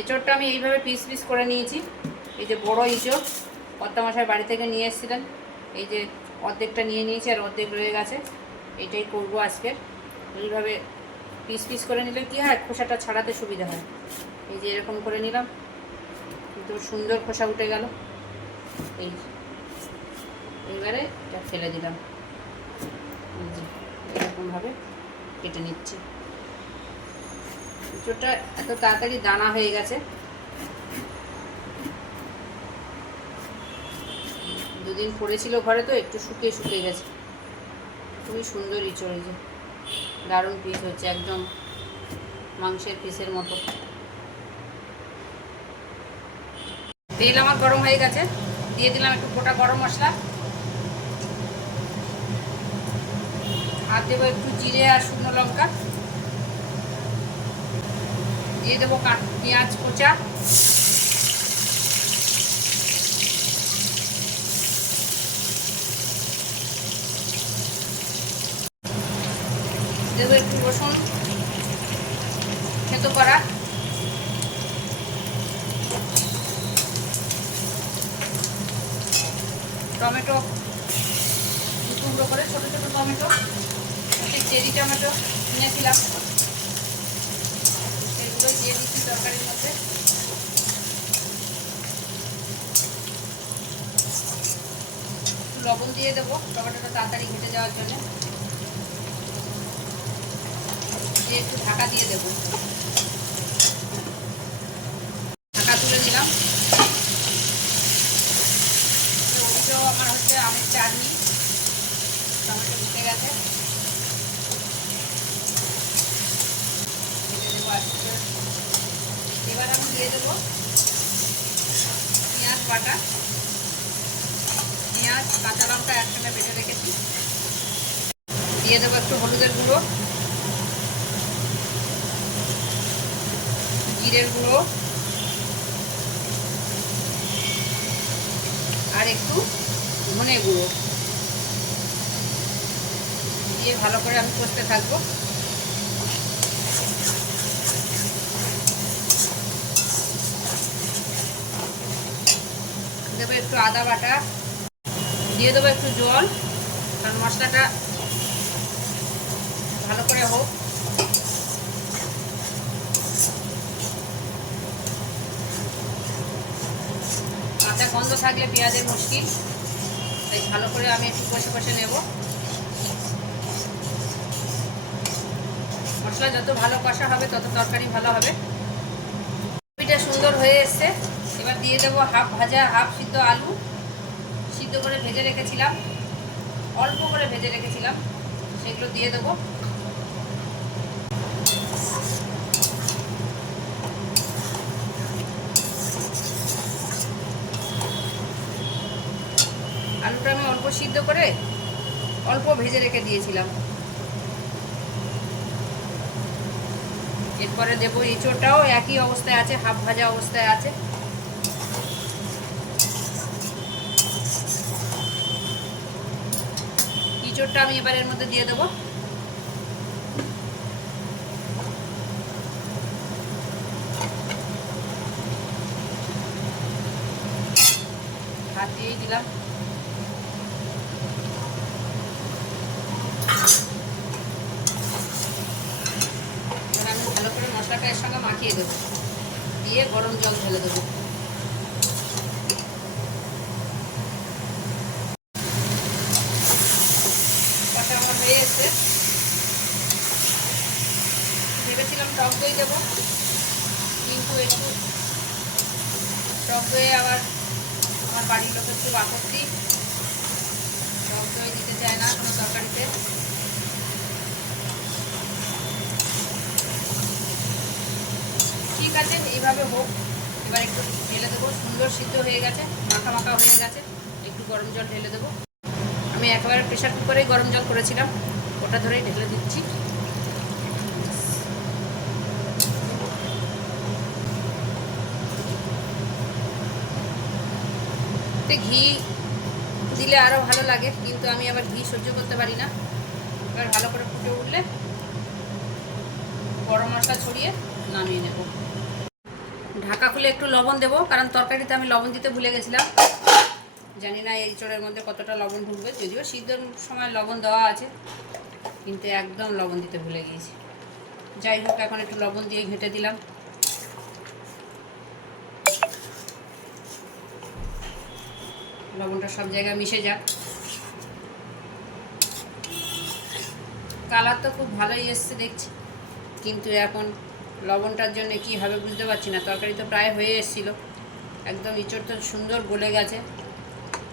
এঁচোড়টা আমি এইভাবে piece piece করে নিয়েছি। এই যে বড় এঁচোড় কর্তামশাই বাড়ি থেকে নিয়ে এসেছিলেন, এই যে অর্ধেকটা নিয়ে নিয়েছি আর অর্ধেক রয়ে গেছে। এটাই করবো আজকের। এইভাবে পিস পিস করে নিলে কী হয়, খোসাটা ছাড়াতে সুবিধা হয়। এই যে এরকম করে নিলাম, কিন্তু সুন্দর খোসা উঠে গেল। এইবারে এটা ফেলে দিলাম। এই যে এরকমভাবে কেটে নিচ্ছি। এঁচোড়টা এত তাড়াতাড়ি দানা হয়ে গেছে। দুদিন পড়েছিল ঘরে, তো একটু শুকিয়ে শুকিয়ে গেছে। খুবই সুন্দর এঁচোড়, এই যে দারুণ পিস হচ্ছে, একদম মাংসের পিসের মতো। তেল আমার গরম হয়ে গেছে, দিয়ে দিলাম একটু গোটা গরম মশলা, আর দেবো একটু জিরে আর শুকনো লঙ্কা, দিয়ে দেবো পেঁয়াজ কোচা, দেবো একটু রসুন থেতো করা, টমেটো টুকরো করে, ছোটো ছোটো টমেটো, চেরি টমেটো নিয়েছিলাম, সেগুলোই দিয়ে দিচ্ছি তরকারির মধ্যে। একটু লবণ দিয়ে দেবো টমেটোটা তাড়াতাড়ি ঘেটে যাওয়ার জন্য, দিয়ে একটু ঢাকা দিয়ে দেবো। ঢাকা তুলে দিলাম। ওদিকেও আমার হচ্ছে আমের চাটনি, টমেটো ঢুকে গেছে, এবার আমি দিয়ে দেবো পেঁয়াজ বাটা, পেঁয়াজ কাঁচা লঙ্কা একসঙ্গে বেটে রেখেছি, দিয়ে দেবো একটু হলুদের গুঁড়ো, জিরের গুঁড়ো, আর একটু ধনে গুঁড়ো দিয়ে ভালো করে আমি কষতে থাকবো। দেবো একটু আদা বাটা, দিয়ে দেবো একটু জল, কারণ মশলাটা ভালো করে হোক। কাঁচা গন্ধ থাকলে পেঁয়াজের মুশকিল, তাই ভালো করে আমি একটু কষে কষে নেব। মশলা যত ভালো কষা হবে তত তরকারি ভালো হবে। এটা সুন্দর হয়ে এসছে। এবার দিয়ে দেবো হাফ ভাজা হাফ সিদ্ধ আলু, সিদ্ধ করে ভেজে রেখেছিলাম, অল্প করে ভেজে রেখেছিলাম, সেগুলো দিয়ে দেবো। আলুটা আমি অল্প সিদ্ধ করে অল্প ভেজে রেখে দিয়েছিলাম। এরপরে দেবো এঁচোড়টাও একই অবস্থায় আছে, হাফ ভাজা অবস্থায় আছে। এঁচোড়টা আমি এবার এর মধ্যে দিয়ে দেবো। হাত দিয়েই দিলাম। এবার আমি ভালো করে মশলাটা এর সঙ্গে মাখিয়ে দেবো, দিয়ে গরম জল ঢেলে দেবো। কষা আমার হয়ে এসছে। ভেবেছিলাম টক দই দেবো, কিন্তু একটু টক দই আবার আমার বাড়ির লোকের খুব আপত্তি, টক দই দিতে চায় না কোনো তরকারিতে। ঠিক আছে, এইভাবে হোক। এবার একটু ঢেলে দেবো, সুন্দর সিদ্ধ হয়ে গেছে, মাখা মাখা হয়ে গেছে, একটু গরম জল ঢেলে দেবো। আমি একেবারে প্রেশার কুকারেই গরম জল করেছিলাম, ওটা ধরেই ঢেলে দিচ্ছি। ঘি দিলে আরও ভালো লাগে, কিন্তু আমি আবার ঘি সহ্য করতে পারি না। এবার ভালো করে ফুটে উঠলে গরম মশলা ছড়িয়ে নামিয়ে নেব। ঢাকা খুলে একটু লবণ দেবো, কারণ তরকারিতে আমি লবণ দিতে ভুলে গেছিলাম। জানি না এই চোরের মধ্যে কতটা লবণ ঢুকবে, যদিও সিদ্ধর সময় লবণ দেওয়া আছে, কিন্তু একদম লবণ দিতে ভুলে গিয়েছি। যাই হোক, এখন একটু লবণ দিয়ে ঘেঁটে দিলাম। লবণটা সব জায়গায় মিশে যাক। কালার তো খুব ভালোই এসছে দেখছি, কিন্তু এখন লবণটার জন্য কি হবে বুঝতে পারছি না। তরকারি তো প্রায় হয়ে এসেছিলো, একদম ইঁচড় তো সুন্দর গলে গেছে,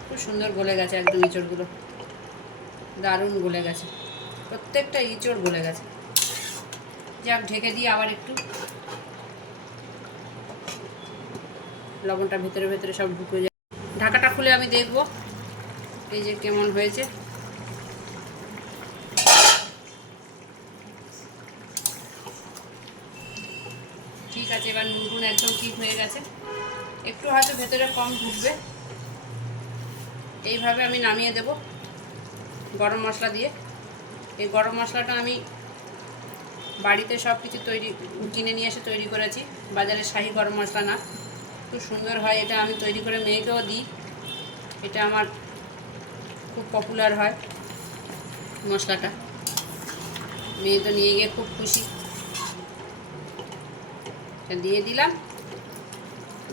খুব সুন্দর গলে গেছে একদম ইঁচড়গুলো, দারুণ গলে গেছে, প্রত্যেকটা ইঁচড় গলে গেছে। যাক, ঢেকে দিয়ে আবার একটু লবণটা ভেতরে ভেতরে সব ঢুকে যায়। ঢাকাটা খুলে আমি দেখব এই যে কেমন হয়েছে। ঠিক আছে, এবার নুন একদম ঠিক হয়ে গেছে, একটু হয়তো ভেতরে কম ঢুকবে। এইভাবে আমি নামিয়ে দেব গরম মশলা দিয়ে। এই গরম মশলাটা আমি বাড়িতে সব কিছু কিনে নিয়ে এসে তৈরি করেছি, বাজারের শাহী গরম মশলা না, খুব সুন্দর হয় এটা। আমি তৈরি করে মেয়েকেও দিই, এটা আমার খুব পপুলার হয় মশলাটা, মেয়ে তো নিয়ে গিয়ে খুব খুশি। দিয়ে দিলাম,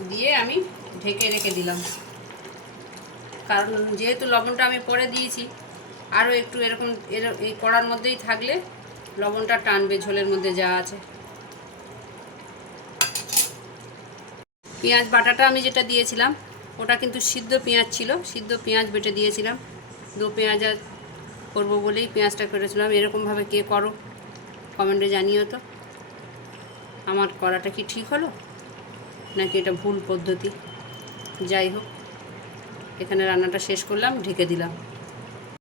দিয়ে আমি ঢেকে রেখে দিলাম, কারণ যেহেতু লবণটা আমি পরে দিয়েছি, আরও একটু এরকম এই কড়ার মধ্যেই থাকলে লবণটা টানবে ঝোলের মধ্যে যা আছে। পেঁয়াজ বাটাটা আমি যেটা দিয়েছিলাম ওটা কিন্তু সিদ্ধ পেঁয়াজ ছিল, সিদ্ধ পেঁয়াজ বেটে দিয়েছিলাম। দু পেঁয়াজ করবো বলেই পেঁয়াজটা করেছিলাম। এরকমভাবে কে করো কমেন্টে জানিও তো, আমার করাটা কি ঠিক হলো নাকি এটা ভুল পদ্ধতি। যাই হোক, এখানে রান্নাটা শেষ করলাম, ঢেকে দিলাম।